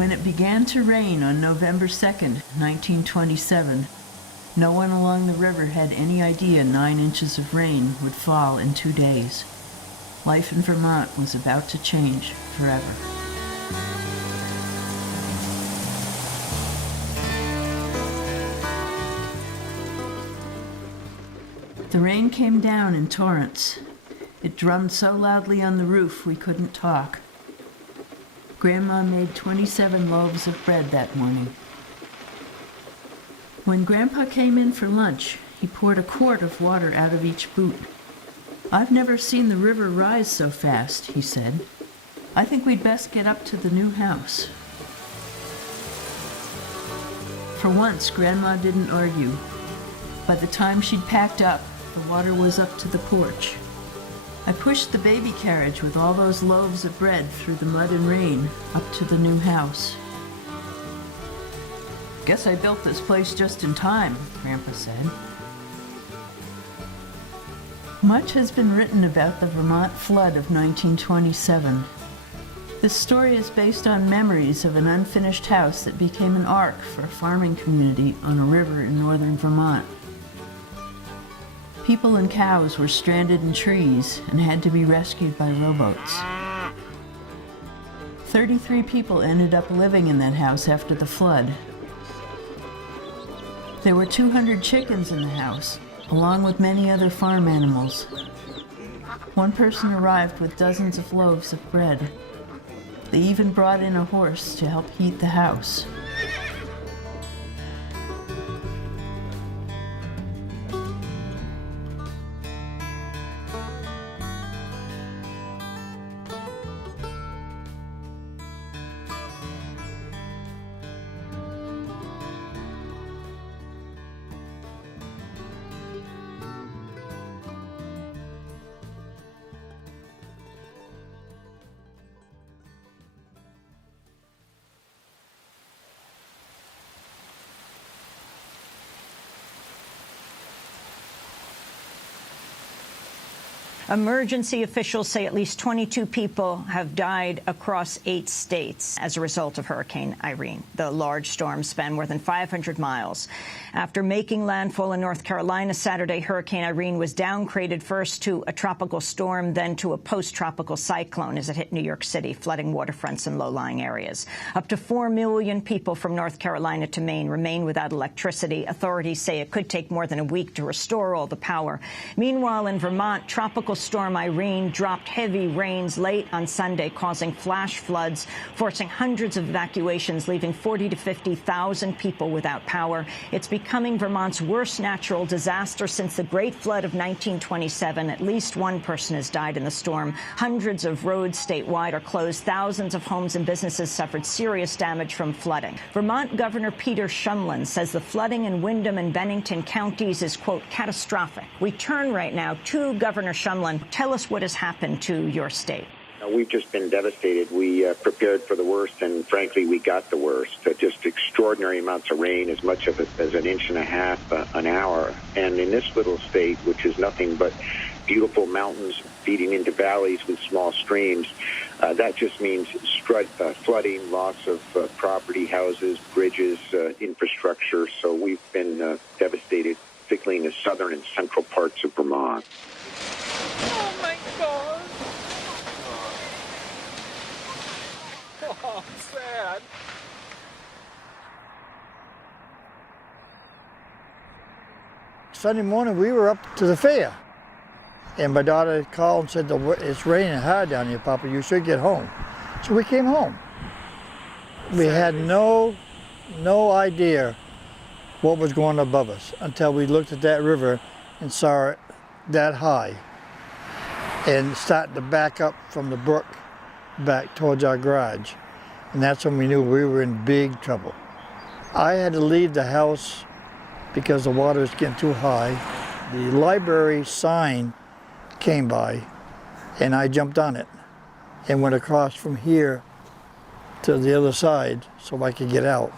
When it began to rain on November 2nd, 1927, no one along the river had any idea 9 inches of rain would fall in 2 days. Life in Vermont was about to change forever. The rain came down in torrents. It drummed so loudly on the roof we couldn't talk. Grandma made 27 loaves of bread that morning. When Grandpa came in for lunch, he poured a quart of water out of each boot. "I've never seen the river rise so fast," he said. "I think we'd best get up to the new house." For once, Grandma didn't argue. By the time she'd packed up, the water was up to the porch. I pushed the baby carriage with all those loaves of bread through the mud and rain up to the new house. "Guess I built this place just in time," Grandpa said. Much has been written about the Vermont flood of 1927. This story is based on memories of an unfinished house that became an ark for a farming community on a river in northern Vermont. People and cows were stranded in trees and had to be rescued by rowboats. 33 people ended up living in that house after the flood. There were 200 chickens in the house, along with many other farm animals. One person arrived with dozens of loaves of bread. They even brought in a horse to help heat the house. Emergency officials say at least 22 people have died across 8 states as a result of Hurricane Irene. The large storm spanned more than 500 miles. After making landfall in North Carolina Saturday, Hurricane Irene was downgraded first to a tropical storm, then to a post-tropical cyclone as it hit New York City, flooding waterfronts and low-lying areas. Up to 4 million people from North Carolina to Maine remain without electricity. Authorities say it could take more than a week to restore all the power. Meanwhile, in Vermont, Tropical Storm Irene dropped heavy rains late on Sunday, causing flash floods, forcing hundreds of evacuations, leaving 40,000 to 50,000 people without power. It's becoming Vermont's worst natural disaster since the Great Flood of 1927. At least one person has died in the storm. Hundreds of roads statewide are closed. Thousands of homes and businesses suffered serious damage from flooding. Vermont Governor Peter Malsin says the flooding in Windham and Bennington counties is, quote, catastrophic. We turn right now to Governor Malsin. Tell us what has happened to your state. We've just been devastated. We prepared for the worst, and frankly, we got the worst. Just extraordinary amounts of rain, as much of it as 1.5 inches an hour. And in this little state, which is nothing but beautiful mountains feeding into valleys with small streams, that just means flooding, loss of property, houses, bridges, infrastructure. So we've been devastated, particularly in the southern and central parts of Vermont. Oh, my God. Oh, sad. Sunday morning, we were up to the fair. And my daughter called and said, "It's raining hard down here, Papa. You should get home." So we came home. We had no idea what was going above us until we looked at that river and saw it that high and started to back up from the brook back towards our garage. And that's when we knew we were in big trouble. I had to leave the house because the water was getting too high. The library sign came by and I jumped on it and went across from here to the other side so I could get out.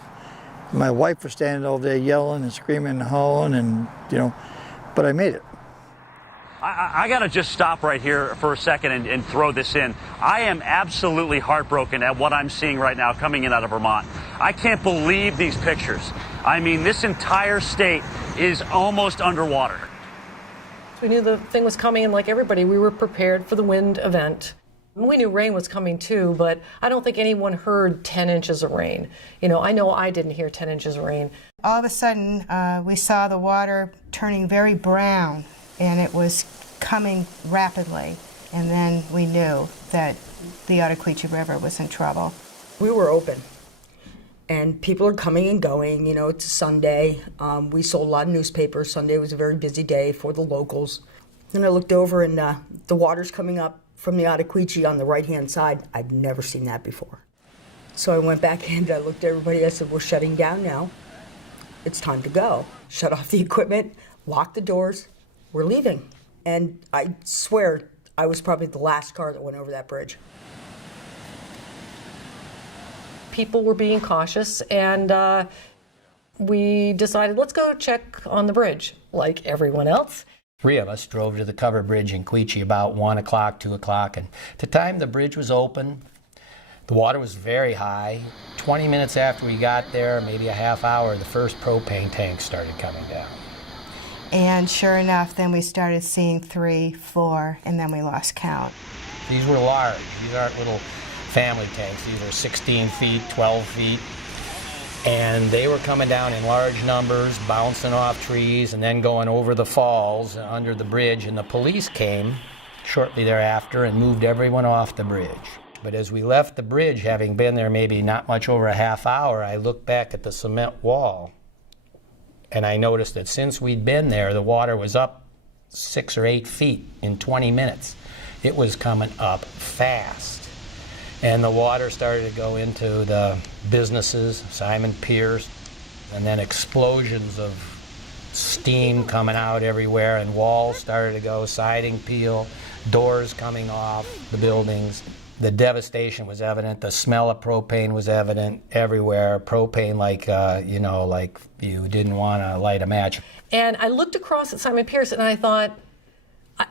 My wife was standing over there yelling and screaming and hollering, and but I made it. I got to just stop right here for a second and throw this in. I am absolutely heartbroken at what I'm seeing right now coming in out of Vermont. I can't believe these pictures. I mean, this entire state is almost underwater. We knew the thing was coming, and like everybody, we were prepared for the wind event. We knew rain was coming too, but I don't think anyone heard 10 inches of rain. You know I didn't hear 10 inches of rain. All of a sudden, we saw the water turning very brown, and it was coming rapidly. And then we knew that the Ottaquechee River was in trouble. We were open, and people are coming and going. You know, it's Sunday. We sold a lot of newspapers. Sunday was a very busy day for the locals. Then I looked over, and the water's coming up from the Ottaquechee on the right-hand side. I'd never seen that before. So I went back in, I looked at everybody, I said, we're shutting down now. It's time to go. Shut off the equipment, lock the doors, we're leaving. And I swear, I was probably the last car that went over that bridge. People were being cautious, and we decided, let's go check on the bridge, like everyone else. 3 of us drove to the covered bridge in Quechee about 1 o'clock, 2 o'clock, and at the time the bridge was open, the water was very high. 20 minutes after we got there, maybe a half hour, the first propane tanks started coming down. And sure enough, then we started seeing 3, 4, and then we lost count. These were large. These aren't little family tanks. These are 16 feet, 12 feet. And they were coming down in large numbers, bouncing off trees, and then going over the falls under the bridge. And the police came shortly thereafter and moved everyone off the bridge. But as we left the bridge, having been there maybe not much over a half hour, I looked back at the cement wall, and I noticed that since we'd been there, the water was up 6 or 8 feet in 20 minutes. It was coming up fast. And the water started to go into the businesses, Simon Pierce, and then explosions of steam coming out everywhere, and walls started to go, siding peel, doors coming off the buildings. The devastation was evident. The smell of propane was evident everywhere. Propane like you didn't want to light a match. And I looked across at Simon Pierce, and I thought,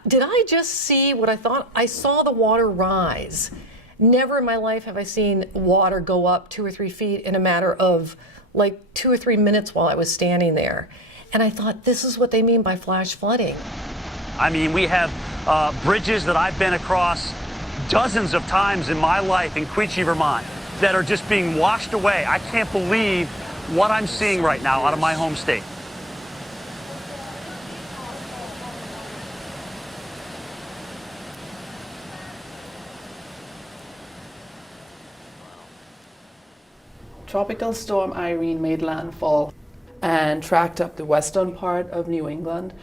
did I just see what I thought? I saw the water rise. Never in my life have I seen water go up 2 or 3 feet in a matter of like 2 or 3 minutes while I was standing there. And I thought, this is what they mean by flash flooding. I mean, we have bridges that I've been across dozens of times in my life in Quechee, Vermont, that are just being washed away. I can't believe what I'm seeing right now out of my home state. Tropical Storm Irene made landfall and tracked up the western part of New England.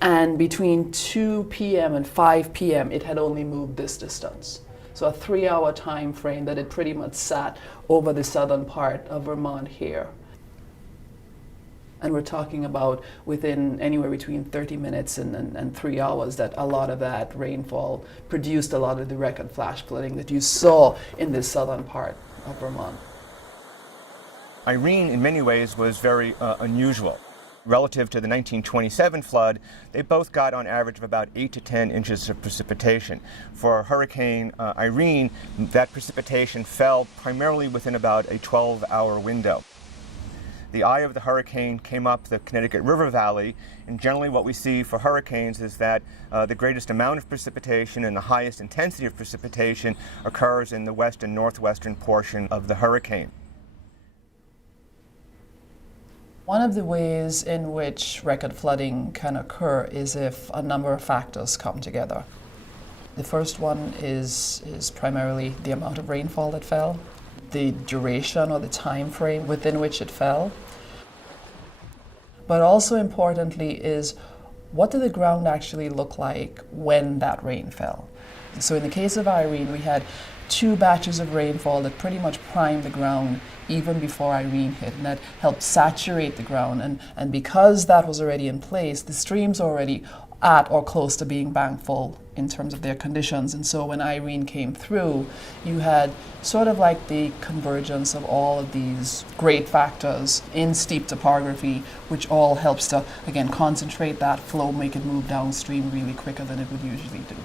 And between 2 p.m. and 5 p.m., it had only moved this distance. So a 3-hour time frame that it pretty much sat over the southern part of Vermont here. And we're talking about within anywhere between 30 minutes and 3 hours that a lot of that rainfall produced a lot of the record flash flooding that you saw in the southern part of Vermont. Irene, in many ways, was very unusual. Relative to the 1927 flood, they both got on average of about 8 to 10 inches of precipitation. For Hurricane Irene, that precipitation fell primarily within about a 12-hour window. The eye of the hurricane came up the Connecticut River Valley, and generally what we see for hurricanes is that the greatest amount of precipitation and the highest intensity of precipitation occurs in the west and northwestern portion of the hurricane. One of the ways in which record flooding can occur is if a number of factors come together. The first one is primarily the amount of rainfall that fell, the duration or the time frame within which it fell, but also importantly is what did the ground actually look like when that rain fell. So in the case of Irene, we had 2 batches of rainfall that pretty much primed the ground even before Irene hit, and that helped saturate the ground. And because that was already in place, the streams already at or close to being bank full in terms of their conditions. And so when Irene came through, you had sort of like the convergence of all of these great factors in steep topography, which all helps to, again, concentrate that flow, make it move downstream really quicker than it would usually do.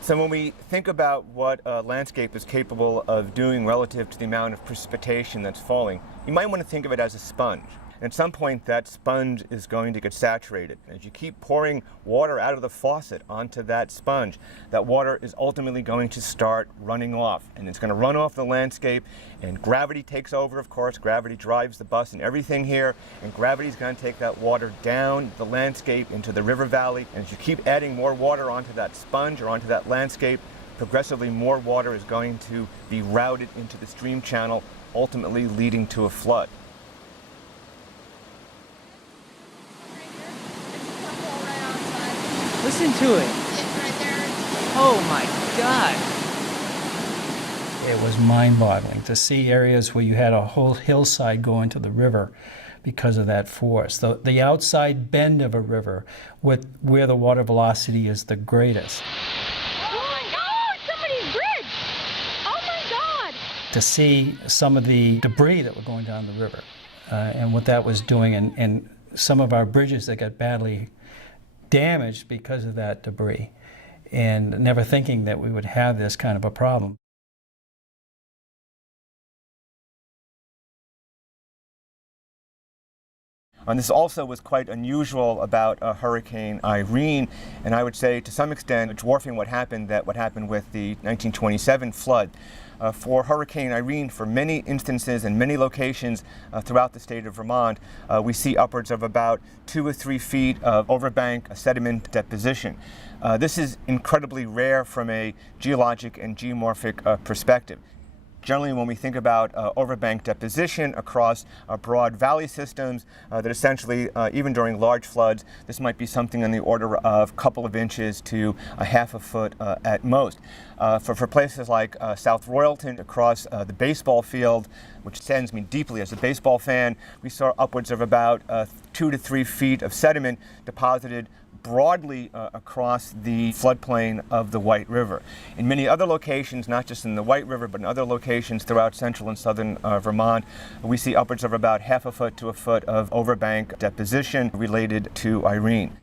So when we think about what a landscape is capable of doing relative to the amount of precipitation that's falling, you might want to think of it as a sponge. At some point, that sponge is going to get saturated. As you keep pouring water out of the faucet onto that sponge, that water is ultimately going to start running off. And it's going to run off the landscape, and gravity takes over, of course. Gravity drives the bus and everything here, and gravity is going to take that water down the landscape into the river valley. And as you keep adding more water onto that sponge or onto that landscape, progressively more water is going to be routed into the stream channel, ultimately leading to a flood. Listen to it. Oh my God. It was mind-boggling to see areas where you had a whole hillside go into the river because of that force. The outside bend of a river where the water velocity is the greatest. Oh my God, somebody's bridge. Oh my God. To see some of the debris that were going down the river and what that was doing, and some of our bridges that got badly damaged because of that debris, and never thinking that we would have this kind of a problem. And this also was quite unusual about Hurricane Irene, and I would say to some extent dwarfing what happened with the 1927 flood. For Hurricane Irene, for many instances and many locations throughout the state of Vermont, we see upwards of about 2 or 3 feet of overbank sediment deposition. This is incredibly rare from a geologic and geomorphic perspective. Generally, when we think about overbank deposition across broad valley systems, that essentially, even during large floods, this might be something in the order of a couple of inches to a half a foot at most. For places like South Royalton, across the baseball field, which sends me deeply as a baseball fan, we saw upwards of about 2 to 3 feet of sediment deposited broadly across the floodplain of the White River. In many other locations, not just in the White River, but in other locations throughout central and southern Vermont, we see upwards of about half a foot to a foot of overbank deposition related to Irene.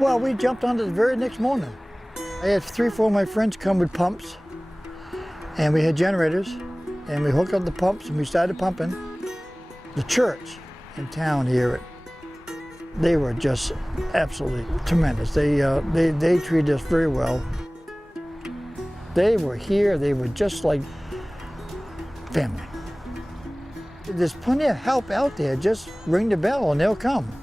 Well, we jumped on it the very next morning. I had 3 or 4 of my friends come with pumps, and we had generators, and we hooked up the pumps and we started pumping. The church in town here, they were just absolutely tremendous. They treated us very well. They were here, they were just like family. There's plenty of help out there, just ring the bell and they'll come.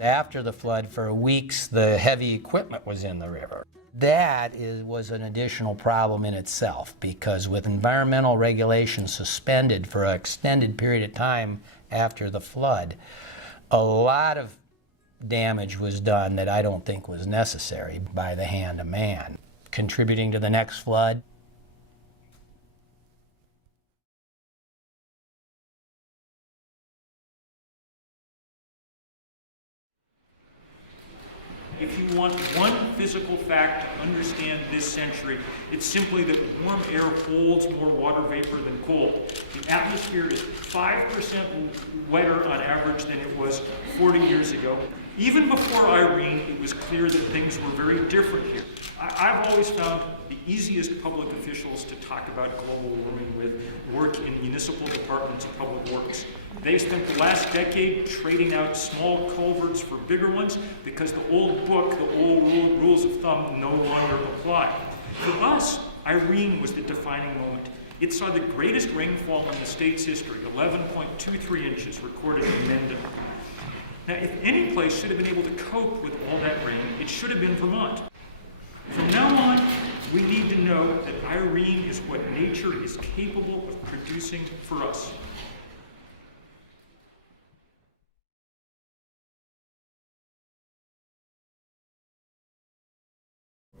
After the flood, for weeks, the heavy equipment was in the river. That was an additional problem in itself, because with environmental regulations suspended for an extended period of time after the flood, a lot of damage was done that I don't think was necessary by the hand of man, contributing to the next flood. If you want one physical fact to understand this century, it's simply that warm air holds more water vapor than cold. The atmosphere is 5% wetter on average than it was 40 years ago. Even before Irene, it was clear that things were very different here. I've always found the easiest public officials to talk about global warming with work in municipal departments of public works. They spent the last decade trading out small culverts for bigger ones because the old book, the old rules of thumb no longer apply. For us, Irene was the defining moment. It saw the greatest rainfall in the state's history, 11.23 inches recorded in Mendon. Now, if any place should have been able to cope with all that rain, it should have been Vermont. From now on, we need to know that Irene is what nature is capable of producing for us.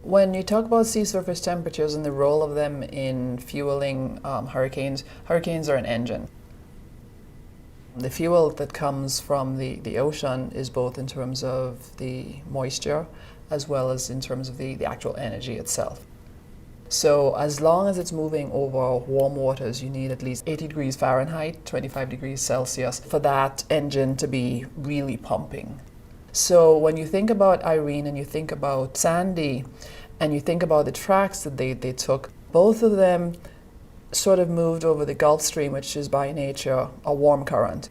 When you talk about sea surface temperatures and the role of them in fueling hurricanes, hurricanes are an engine. The fuel that comes from the ocean is both in terms of the moisture as well as in terms of the actual energy itself. So as long as it's moving over warm waters, you need at least 80 degrees Fahrenheit, 25 degrees Celsius for that engine to be really pumping. So when you think about Irene and you think about Sandy and you think about the tracks that they took, both of them sort of moved over the Gulf Stream, which is by nature a warm current.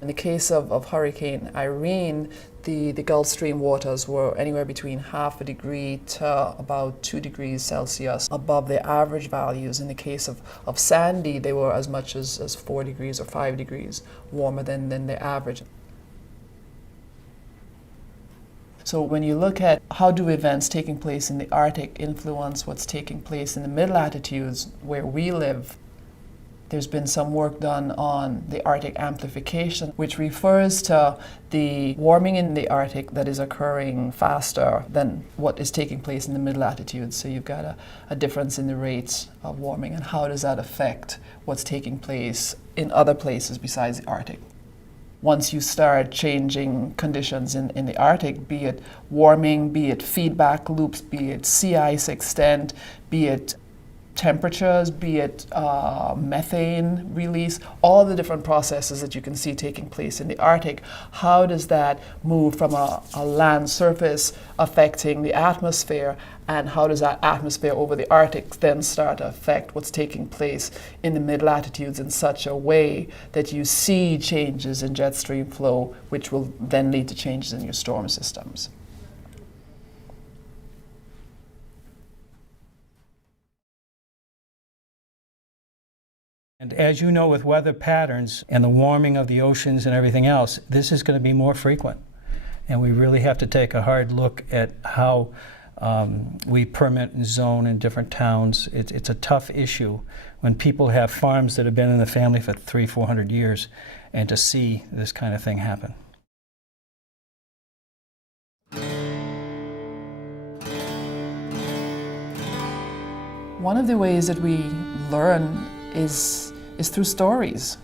In the case of Hurricane Irene, the Gulf Stream waters were anywhere between half a degree to about 2 degrees Celsius above the average values. In the case of Sandy, they were as much as 4 degrees or 5 degrees warmer than the average. So when you look at how do events taking place in the Arctic influence what's taking place in the mid-latitudes where we live, there's been some work done on the Arctic amplification, which refers to the warming in the Arctic that is occurring faster than what is taking place in the mid-latitudes. So you've got a difference in the rates of warming, and how does that affect what's taking place in other places besides the Arctic? Once you start changing conditions in the Arctic, be it warming, be it feedback loops, be it sea ice extent, be it temperatures, be it methane release, all the different processes that you can see taking place in the Arctic, how does that move from a land surface affecting the atmosphere, and how does that atmosphere over the Arctic then start to affect what's taking place in the mid-latitudes in such a way that you see changes in jet stream flow, which will then lead to changes in your storm systems. And as you know, with weather patterns and the warming of the oceans and everything else, this is going to be more frequent. And we really have to take a hard look at how we permit and zone in different towns. It's a tough issue when people have farms that have been in the family for 300-400 years, and to see this kind of thing happen. One of the ways that we learn is through stories.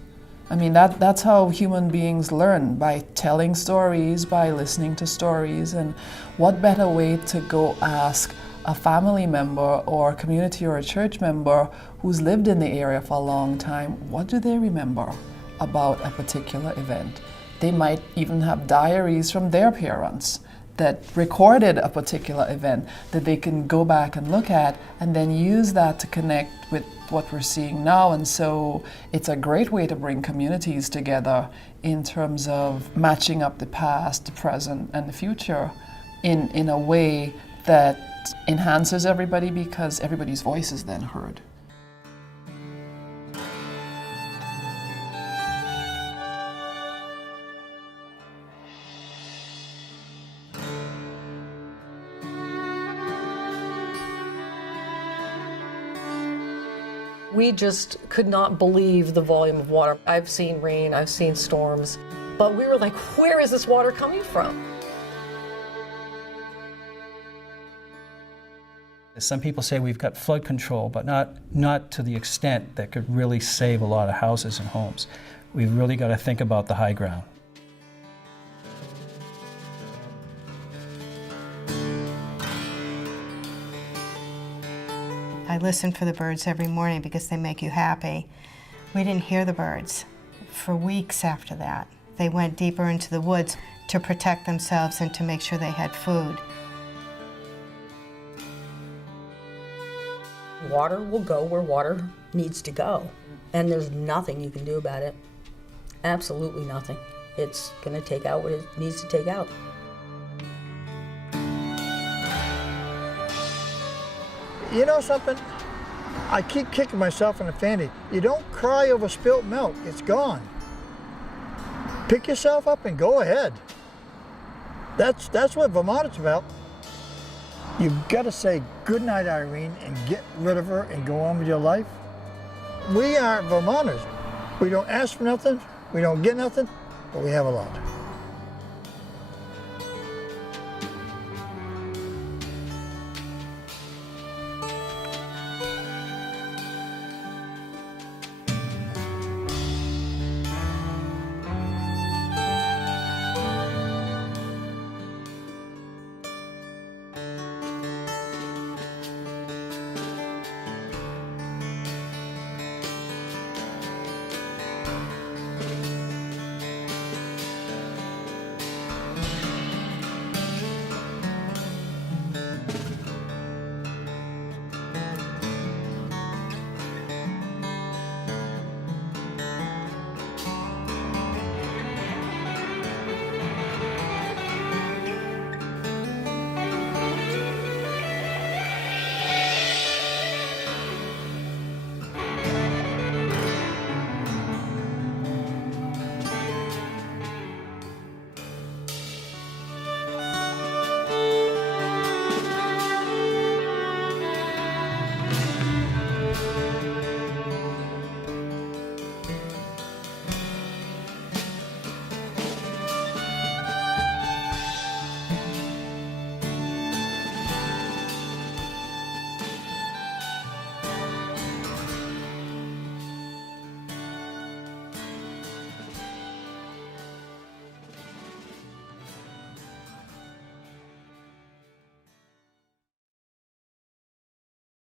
I mean, that's how human beings learn, by telling stories, by listening to stories. And what better way to go ask a family member or a community or a church member who's lived in the area for a long time, what do they remember about a particular event? They might even have diaries from their parents that recorded a particular event that they can go back and look at and then use that to connect with what we're seeing now. And so it's a great way to bring communities together in terms of matching up the past, the present, and the future in a way that enhances everybody, because everybody's voice is then heard. We just could not believe the volume of water. I've seen rain, I've seen storms, but we were like, where is this water coming from? Some people say we've got flood control, but not to the extent that could really save a lot of houses and homes. We've really got to think about the high ground. I listen for the birds every morning because they make you happy. We didn't hear the birds for weeks after that. They went deeper into the woods to protect themselves and to make sure they had food. Water will go where water needs to go, and there's nothing you can do about it. Absolutely nothing. It's going to take out what it needs to take out. You know something? I keep kicking myself in the fanny. You don't cry over spilt milk. It's gone. Pick yourself up and go ahead. That's what Vermont is about. You've got to say goodnight, Irene, and get rid of her and go on with your life. We are Vermonters. We don't ask for nothing, we don't get nothing, but we have a lot.